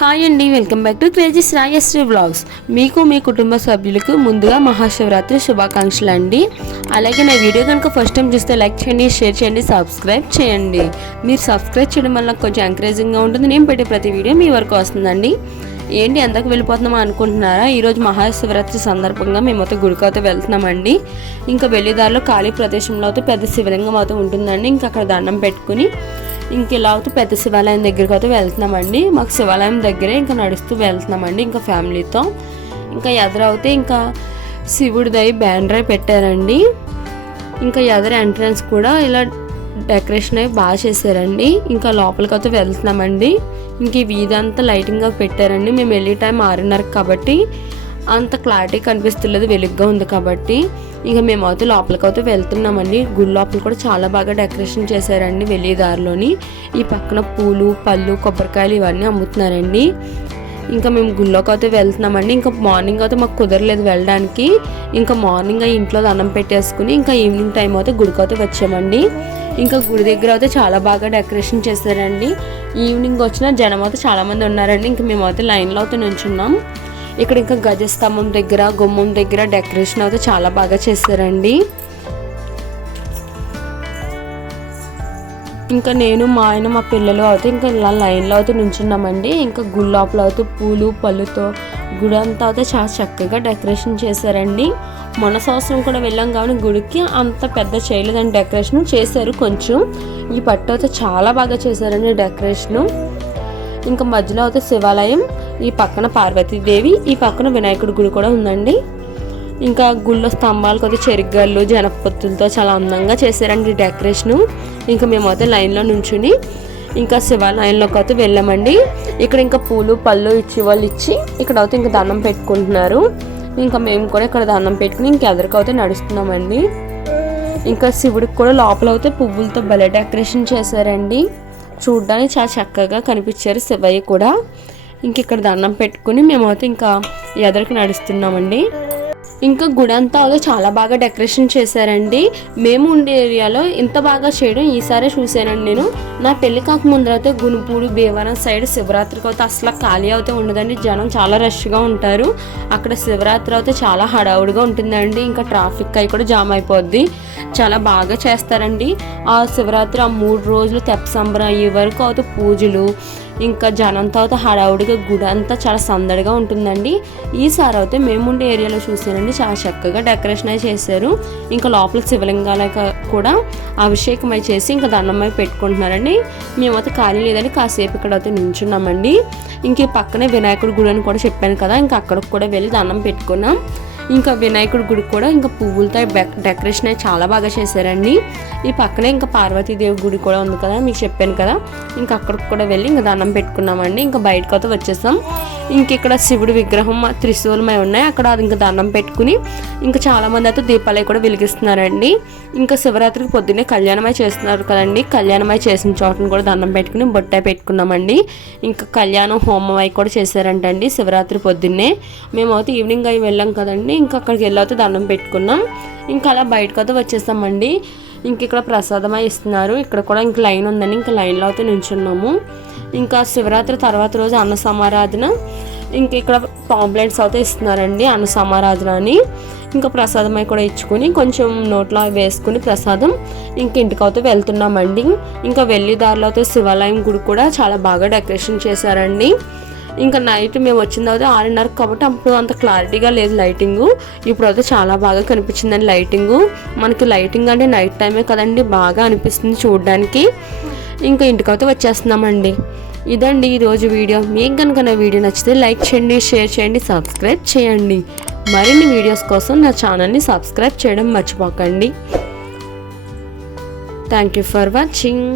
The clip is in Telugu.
హాయ్ అండి welcome back to crazy Shrayashri blogs మీకు మీ కుటుంబ సభ్యులకు ముందుగా మహాశివరాత్రి శుభాకాంక్షలు అండి. అలాగే నా వీడియో కనుక ఫస్ట్ టైం చూస్తే లైక్ చేయండి షేర్ చేయండి సబ్స్క్రైబ్ చేయండి. మీరు సబ్స్క్రైబ్ చేయడం వల్ల కొంచెం ఎంకరేజింగ్గా ఉంటుంది. నేను పెట్టే ప్రతి వీడియో మీ వరకు వస్తుందండి. ఏంటి ఎంతకు వెళ్ళిపోతున్నామా అనుకుంటున్నారా? ఈరోజు మహాశివరాత్రి సందర్భంగా మేము అయితే గుడికి అయితే వెళ్తున్నామండి. ఇంకా వెళ్ళేదారిలో ఖాళీ ప్రదేశంలో అయితే పెద్ద శివలింగం అయితే ఉంటుందండి. ఇంకా అక్కడ దండం పెట్టుకుని ఇంక ఇలా అయితే పెద్ద శివాలయం దగ్గరికి అయితే వెళ్తున్నామండి. మాకు శివాలయం దగ్గరే ఇంకా నడుస్తూ వెళ్తున్నామండి ఇంకా ఫ్యామిలీతో. ఇంకా ఎదురవుతే ఇంకా శివుడిదై బ్యానరే పెట్టారండి. ఇంకా ఎదర ఎంట్రన్స్ కూడా ఇలా డెకరేషన్ అయి బాగా చేశారండి. ఇంకా లోపలికి అయితే వెళ్తున్నామండి. ఇంక ఈ వీధి అంతా లైటింగ్గా పెట్టారండి. మేము వెళ్ళే టైం ఆరున్నర కాబట్టి అంత క్లారిటీ కనిపిస్తలేదు వెలుగ్గా ఉంది కాబట్టి ఇంకా మేము అయితే లోపలికి అయితే వెళ్తున్నామండి. గుడి లోపల కూడా చాలా బాగా డెకరేషన్ చేశారండి వెళ్ళే దారిలోని ఈ పక్కన పూలు పళ్ళు కొబ్బరికాయలు ఇవన్నీ అమ్ముతున్నారండి. ఇంకా మేము గుళ్ళోకి అయితే వెళ్తున్నామండి. ఇంకా మార్నింగ్ అయితే మాకు కుదరలేదు వెళ్ళడానికి. ఇంకా మార్నింగ్ ఇంట్లో దండం పెట్టేసుకుని ఇంకా ఈవినింగ్ టైం అయితే గుడికి అయితే వచ్చామండి. ఇంకా గుడి దగ్గర అయితే చాలా బాగా డెకరేషన్ చేశారండి. ఈవినింగ్ వచ్చిన జనం అయితే చాలామంది ఉన్నారండి. ఇంకా మేము అయితే లైన్లో అయితే నుంచున్నాం. ఇక్కడ ఇంకా గజస్తంభం దగ్గర గుమ్మం దగ్గర డెకరేషన్ అయితే చాలా బాగా చేశారండి. ఇంకా నేను మా ఆయన మా పిల్లలు అయితే ఇంకా ఇలా లైన్లో అయితే నుంచున్నామండి. ఇంకా గుళ్ళోపల అయితే పూలు పళ్ళుతో గుడి అంతా అయితే చాలా చక్కగా డెకరేషన్ చేశారండి. మొన్న సంవత్సరం కూడా వెళ్ళాం కానీ గుడికి అంత పెద్ద చేయలేదండి డెకరేషన్. చేశారు కొంచెం. ఈ పట్టు అయితే చాలా బాగా చేశారండి డెకరేషను. ఇంకా మధ్యలో అయితే శివాలయం ఈ పక్కన పార్వతీదేవి ఈ పక్కన వినాయకుడి గుడి కూడా ఉందండి. ఇంకా గుళ్ళో స్తంభాలకు అయితే చెరిగ్గళ్ళు జనపొత్తులతో చాలా అందంగా చేశారండి డెకరేషను. ఇంకా మేమైతే లైన్లో నుంచుని ఇంకా శివాలయంలోకి అయితే వెళ్ళామండి. ఇక్కడ ఇంకా పూలు పళ్ళు ఇచ్చి వాళ్ళు ఇచ్చి ఇక్కడ అయితే ఇంకా దండం పెట్టుకుంటున్నారు. ఇంకా మేము కూడా ఇక్కడ దండం పెట్టుకుని ఇంక ఎదురుకైతే నడుస్తున్నామండి. ఇంకా శివుడికి కూడా లోపల అయితే పువ్వులతో భలే డెకరేషన్ చేశారండి. చూడ్డానికి చాలా చక్కగా కనిపించారు శివయ్య కూడా. ఇంక ఇక్కడ దండం పెట్టుకుని మేమైతే ఇంకా ఎదరికి నడుస్తున్నామండి. ఇంకా గుడి అంతా చాలా బాగా డెకరేషన్ చేశారండి. మేము ఉండే ఏరియాలో ఇంత బాగా చేయడం ఈసారి చూశానండి నేను. నా పెళ్ళి కాక ముందర అయితే గునుపూడి భీవరం సైడ్ శివరాత్రికి అయితే అసలు ఖాళీ అయితే ఉండదండి. జనం చాలా రష్గా ఉంటారు. అక్కడ శివరాత్రి అయితే చాలా హడావుడిగా ఉంటుందండి. ఇంకా ట్రాఫిక్ అయి కూడా జామ్ అయిపోద్ది. చాలా బాగా చేస్తారండి. ఆ శివరాత్రి ఆ మూడు రోజులు తెప్ప సంబరం అయ్యే వరకు అయితే పూజలు ఇంకా జనం తర్వాత హడావుడిగా గుడి అంతా చాలా సందడిగా ఉంటుందండి. ఈసారి అయితే మేముండే ఏరియాలో చూసానండి చాలా చక్కగా డెకరేషన్ అయి చేశారు. ఇంకా లోపల శివలింగాలకు కూడా అభిషేకం అయి చేసి ఇంకా దండమై పెట్టుకుంటున్నారండి. మేమైతే ఖాళీ లేదని కాసేపు ఇక్కడ అయితే నించున్నామండి. ఇంక పక్కనే వినాయకుడి గుడి అని కూడా చెప్పాను కదా ఇంకా అక్కడికి కూడా వెళ్ళి దండం పెట్టుకున్నాం. ఇంకా వినాయకుడి గుడి కూడా ఇంకా పువ్వులతో డెకరేషన్ అయితే చాలా బాగా చేశారండి. ఈ పక్కనే ఇంకా పార్వతీదేవి గుడి కూడా ఉంది కదా మీకు చెప్పాను కదా. ఇంకా అక్కడికి కూడా వెళ్ళి ఇంకా దండం పెట్టుకున్నామండి. ఇంకా బయటకు అయితే వచ్చేసాం. ఇంక ఇక్కడ శివుడి విగ్రహం త్రిశూలమై ఉన్నాయి. అక్కడ అది ఇంకా దండం పెట్టుకుని ఇంకా చాలామంది అయితే దీపాలయ కూడా వెలిగిస్తున్నారండి. ఇంకా శివరాత్రికి పొద్దున్నే కళ్యాణమై చేస్తున్నారు కదండి. కళ్యాణమై చేసిన చోటను కూడా దండం పెట్టుకుని బొట్టాయి పెట్టుకున్నామండి. ఇంకా కళ్యాణం హోమం అయి కూడా చేశారంటండి శివరాత్రి పొద్దున్నే. మేమైతే ఈవినింగ్ అయి వెళ్ళాం కదండి. ఇంకా అక్కడికి వెళ్ళైతే దండం పెట్టుకున్నాం. ఇంకా అలా బయటకు అయితే వచ్చేసామండి. ఇంక ఇక్కడ ప్రసాదం ఇస్తున్నారు. ఇక్కడ కూడా ఇంక లైన్ ఉందని ఇంకా లైన్లో అయితే నించున్నాము. ఇంకా శివరాత్రి తర్వాత రోజు అన్న సమారాధన. ఇంక ఇక్కడ పాంప్లెట్స్ అయితే ఇస్తున్నారండి అన్న సమారాధన అని. ఇంకా ప్రసాదం అయి కూడా ఇచ్చుకొని కొంచెం నోట్లో వేసుకుని ప్రసాదం ఇంక ఇంటికి అయితే వెళ్తున్నామండి. ఇంకా వెళ్ళి దారిలో అయితే శివాలయం గుడి కూడా చాలా బాగా డెకరేషన్ చేశారండి. ఇంకా నైట్ మేము వచ్చిన తర్వాత ఆరున్నరకు కాబట్టి అప్పుడు అంత క్లారిటీగా లేదు లైటింగ్. ఇప్పుడు అయితే చాలా బాగా కనిపించిందండి లైటింగ్. మనకి లైటింగ్ అంటే నైట్ టైమే కదండి బాగా అనిపిస్తుంది చూడడానికి. ఇంకా ఇంటికైతే వచ్చేస్తున్నామండి. ఇదండి ఈరోజు వీడియో. మీకు కనుక నా వీడియో నచ్చితే లైక్ చేయండి షేర్ చేయండి సబ్స్క్రైబ్ చేయండి. మరిన్ని వీడియోస్ కోసం నా ఛానల్ని సబ్స్క్రైబ్ చేయడం మర్చిపోకండి. Thank you for watching.